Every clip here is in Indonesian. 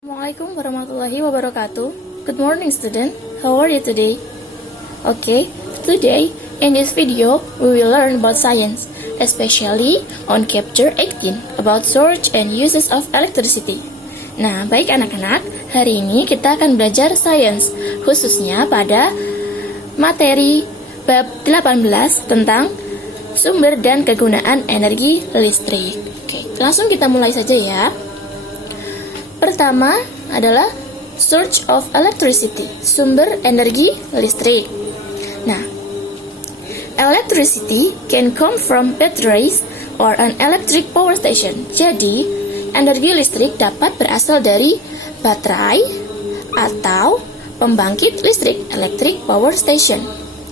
Assalamualaikum warahmatullahi wabarakatuh. Good morning, student. How are you today? Okay, today in this video we will learn about science, especially on chapter 18 about source and uses of electricity. Nah, baik anak-anak, hari ini kita akan belajar science, khususnya pada materi bab 18 tentang sumber dan kegunaan energi listrik. Oke, langsung kita mulai saja ya. Pertama adalah source of electricity, sumber energi listrik. Nah, electricity can come from batteries or an electric power station. Jadi, energi listrik dapat berasal dari baterai atau pembangkit listrik, electric power station.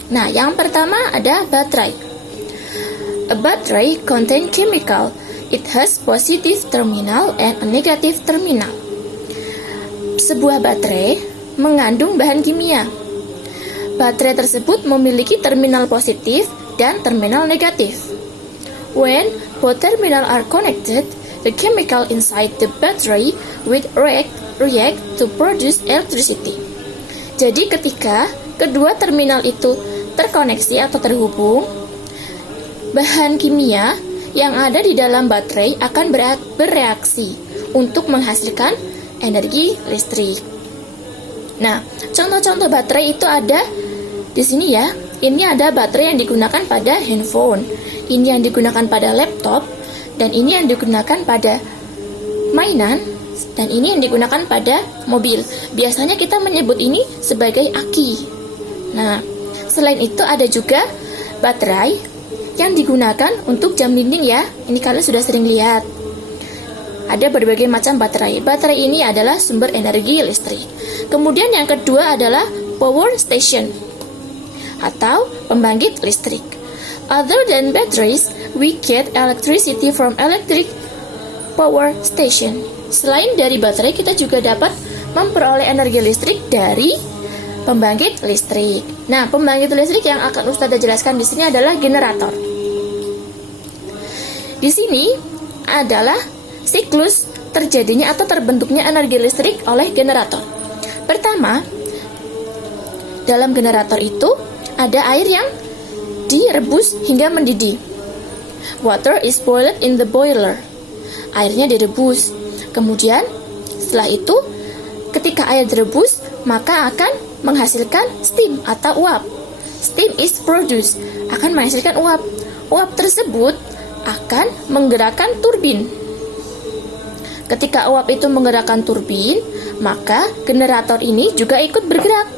Nah, yang pertama ada baterai. A battery contain chemical. It has positive terminal and a negative terminal. Sebuah baterai mengandung bahan kimia. Baterai tersebut memiliki terminal positif dan terminal negatif. When both terminal are connected, the chemical inside the battery will react to produce electricity. Jadi ketika kedua terminal itu terkoneksi atau terhubung, bahan kimia yang ada di dalam baterai akan bereaksi untuk menghasilkan energi listrik. Nah, contoh-contoh baterai itu ada di sini ya. Ini ada baterai yang digunakan pada handphone, ini yang digunakan pada laptop, dan ini yang digunakan pada mainan, dan ini yang digunakan pada mobil. Biasanya kita menyebut ini sebagai aki. Nah, selain itu ada juga baterai yang digunakan untuk jam dinding ya. Ini kalian sudah sering lihat. Ada berbagai macam baterai. Baterai ini adalah sumber energi listrik. Kemudian yang kedua adalah power station atau pembangkit listrik. Other than batteries, we get electricity from electric power station. Selain dari baterai, kita juga dapat memperoleh energi listrik dari pembangkit listrik. Nah, pembangkit listrik yang akan Ustazah jelaskan di sini adalah generator. Di sini adalah siklus terjadinya atau terbentuknya energi listrik oleh generator. Pertama, dalam generator itu ada air yang direbus hingga mendidih. Water is boiled in the boiler. Airnya direbus. Kemudian, setelah itu, ketika air direbus, maka akan menghasilkan steam atau uap. Steam is produced, akan menghasilkan uap. Uap tersebut akan menggerakkan turbin. Ketika uap itu menggerakkan turbin, maka generator ini juga ikut bergerak.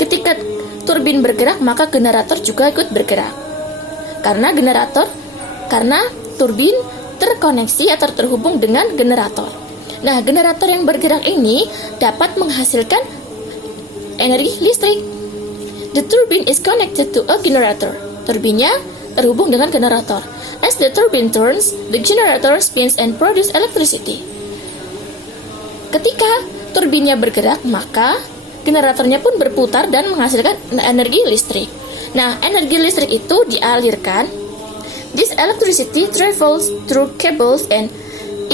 Ketika turbin bergerak, maka generator juga ikut bergerak. Karena turbin terkoneksi atau terhubung dengan generator. Nah, generator yang bergerak ini dapat menghasilkan energi listrik. The turbine is connected to a generator. Turbinnya terhubung dengan generator. As the turbine turns, the generator spins and produce electricity. Ketika turbinnya bergerak, maka generatornya pun berputar dan menghasilkan energi listrik. Nah, energi listrik itu dialirkan. This electricity travels through cables and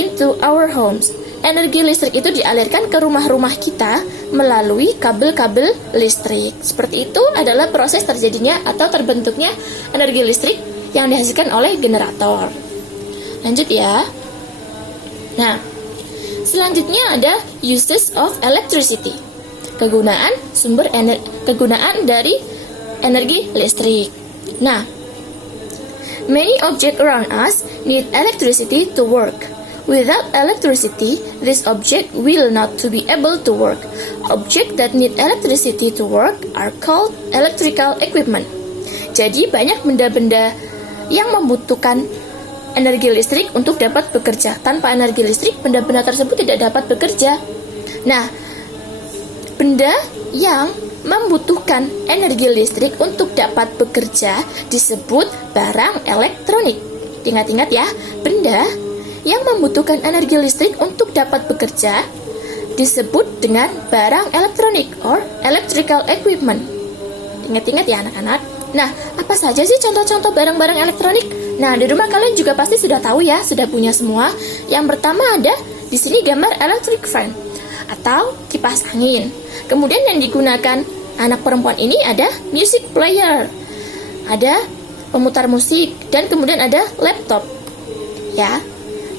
into our homes. Energi listrik itu dialirkan ke rumah-rumah kita melalui kabel-kabel listrik. Seperti itu adalah proses terjadinya atau terbentuknya energi listrik yang dihasilkan oleh generator. Lanjut ya. Nah, selanjutnya ada uses of electricity. Kegunaan dari energi listrik. Nah, many objects around us need electricity to work. Without electricity, this object will not to be able to work. Objects that need electricity to work are called electrical equipment. Jadi banyak benda-benda yang membutuhkan energi listrik untuk dapat bekerja. Tanpa energi listrik, benda-benda tersebut tidak dapat bekerja. Nah, benda yang membutuhkan energi listrik untuk dapat bekerja disebut barang elektronik. Ingat-ingat ya, benda yang membutuhkan energi listrik untuk dapat bekerja disebut dengan barang elektronik or electrical equipment. Ingat-ingat ya anak-anak. Nah, apa saja sih contoh-contoh barang-barang elektronik? Nah, di rumah kalian juga pasti sudah tahu ya, sudah punya semua. Yang pertama ada Di sini gambar electric fan atau kipas angin. Kemudian yang digunakan anak perempuan ini ada music player, ada pemutar musik, dan kemudian ada laptop. Ya.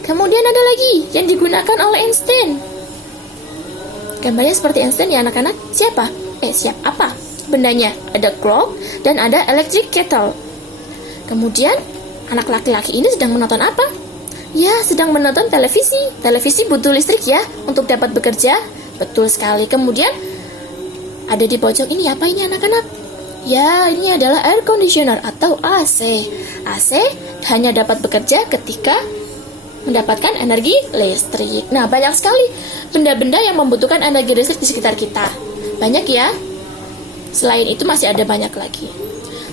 Kemudian ada lagi yang digunakan oleh Einstein. Gambarnya seperti Einstein ya anak-anak. Siapa? Apa? Bendanya ada clock dan ada electric kettle. Kemudian anak laki-laki ini sedang menonton apa? Ya, sedang menonton televisi. Televisi butuh listrik ya untuk dapat bekerja. Betul sekali. Kemudian ada di pojok ini apa ini anak-anak? Ya, ini adalah air conditioner atau AC. AC hanya dapat bekerja ketika mendapatkan energi listrik. Nah, banyak sekali benda-benda yang membutuhkan energi listrik di sekitar kita. Banyak ya. Selain itu masih ada banyak lagi.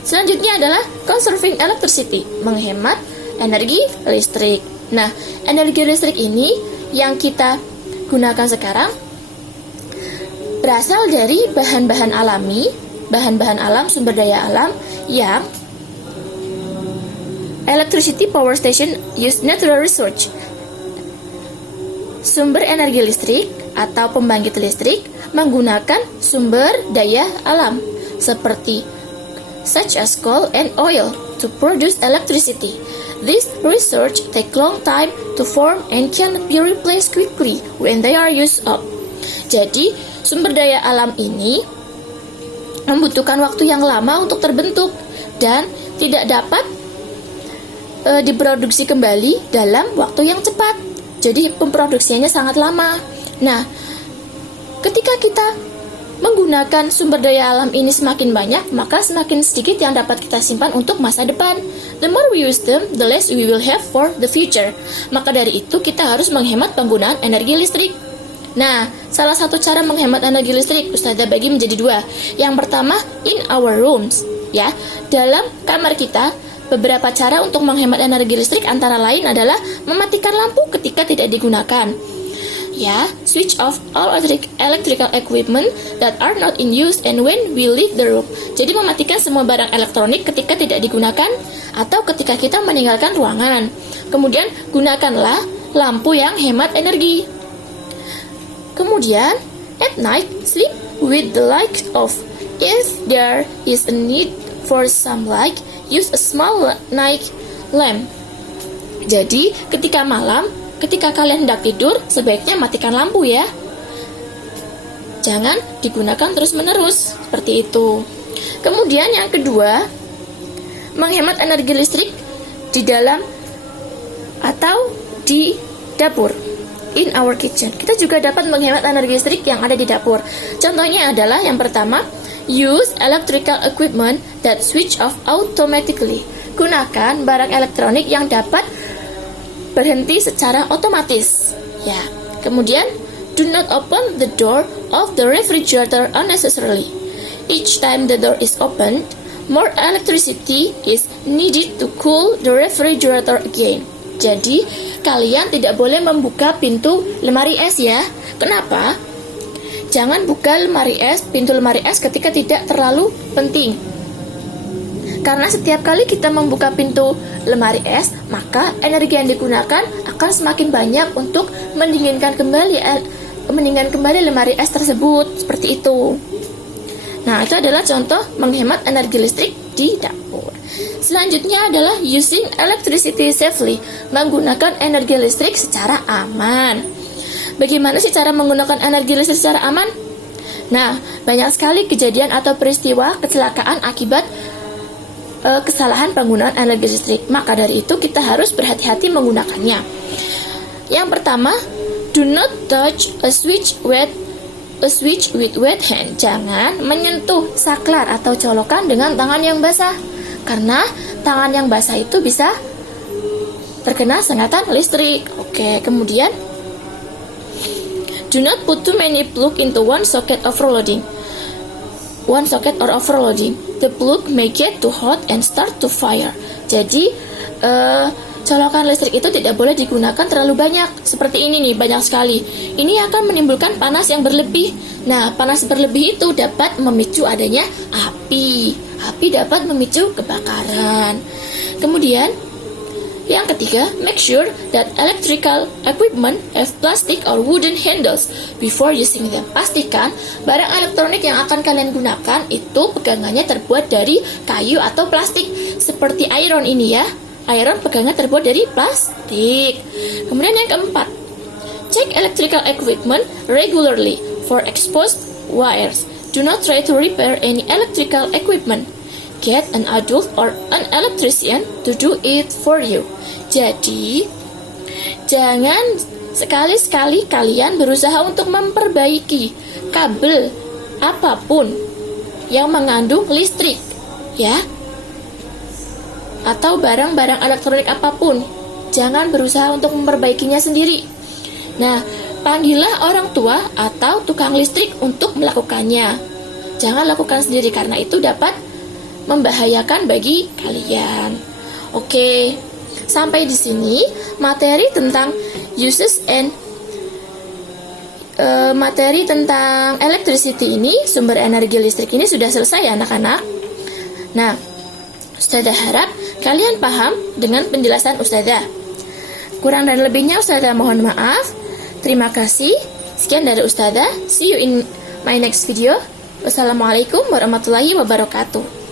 Selanjutnya adalah conserving electricity, menghemat energi listrik. Nah, energi listrik ini yang kita gunakan sekarang berasal dari bahan-bahan alami, bahan-bahan alam, sumber daya alam yang electricity power station use natural resource. Sumber energi listrik atau pembangkit listrik menggunakan sumber daya alam seperti such as coal and oil to produce electricity. This research take long time to form and can be replaced quickly when they are used up. Jadi, sumber daya alam ini membutuhkan waktu yang lama untuk terbentuk dan tidak dapat diproduksi kembali dalam waktu yang cepat. Jadi, pemproduksinya sangat lama. Nah, ketika kita menggunakan sumber daya alam ini semakin banyak, maka semakin sedikit yang dapat kita simpan untuk masa depan. The more we use them, the less we will have for the future. Maka dari itu kita harus menghemat penggunaan energi listrik. Nah, salah satu cara menghemat energi listrik Ustazah bagi menjadi dua. Yang pertama, in our rooms. Ya, dalam kamar kita, beberapa cara untuk menghemat energi listrik antara lain adalah mematikan lampu ketika tidak digunakan. Ya, switch off all electrical equipment that are not in use and when we leave the room. Jadi mematikan semua barang elektronik ketika tidak digunakan atau ketika kita meninggalkan ruangan. Kemudian gunakanlah lampu yang hemat energi. Kemudian at night sleep with the light off. If there is a need for some light, use a small night lamp. Jadi ketika malam, ketika kalian hendak tidur, sebaiknya matikan lampu ya. Jangan digunakan terus-menerus, seperti itu. Kemudian yang kedua, menghemat energi listrik di dalam atau di dapur. In our kitchen. Kita juga dapat menghemat energi listrik yang ada di dapur. Contohnya adalah yang pertama, use electrical equipment that switch off automatically. Gunakan barang elektronik yang dapat berhenti secara otomatis. Ya. Kemudian, do not open the door of the refrigerator unnecessarily. Each time the door is opened, more electricity is needed to cool the refrigerator again. Jadi, kalian tidak boleh membuka pintu lemari es ya. Kenapa? Jangan buka pintu lemari es ketika tidak terlalu penting. Karena setiap kali kita membuka pintu lemari es, maka energi yang digunakan akan semakin banyak untuk mendinginkan kembali lemari es tersebut. Seperti itu. Nah, itu adalah contoh menghemat energi listrik di dapur. Selanjutnya adalah using electricity safely, menggunakan energi listrik secara aman. Bagaimana sih cara menggunakan energi listrik secara aman? Nah, banyak sekali kejadian atau peristiwa kecelakaan akibat kesalahan penggunaan energi listrik. Maka dari itu kita harus berhati-hati menggunakannya. Yang pertama, do not touch a switch with wet hand. Jangan menyentuh saklar atau colokan dengan tangan yang basah. Karena tangan yang basah itu bisa terkena sengatan listrik. Oke, kemudian do not put too many plug into one socket or overloading. The plug may get too hot and start to fire. Jadi colokan listrik itu tidak boleh digunakan terlalu banyak. Seperti ini nih, banyak sekali. Ini akan menimbulkan panas yang berlebih. Nah, panas berlebih itu dapat memicu adanya api. Api dapat memicu kebakaran. Kemudian, Yang ketiga, make sure that electrical equipment have plastic or wooden handles before using them. Pastikan barang elektronik yang akan kalian gunakan itu pegangannya terbuat dari kayu atau plastik. Seperti iron ini ya. Iron pegangan terbuat dari plastik. Kemudian yang keempat, check electrical equipment regularly for exposed wires. Do not try to repair any electrical equipment. Get an adult or an electrician to do it for you. Jadi, jangan sekali-sekali kalian berusaha untuk memperbaiki kabel apapun yang mengandung listrik, ya. Atau barang-barang elektronik apapun. Jangan berusaha untuk memperbaikinya sendiri. Nah, panggillah orang tua atau tukang listrik untuk melakukannya. Jangan lakukan sendiri karena itu dapat membahayakan bagi kalian. Oke, sampai di sini materi tentang uses and materi tentang electricity ini, sumber energi listrik ini sudah selesai ya anak-anak. Nah, Ustazah harap kalian paham dengan penjelasan Ustazah. Kurang dan lebihnya Ustazah mohon maaf. Terima kasih. Sekian dari Ustazah. See you in my next video. Wassalamualaikum warahmatullahi wabarakatuh.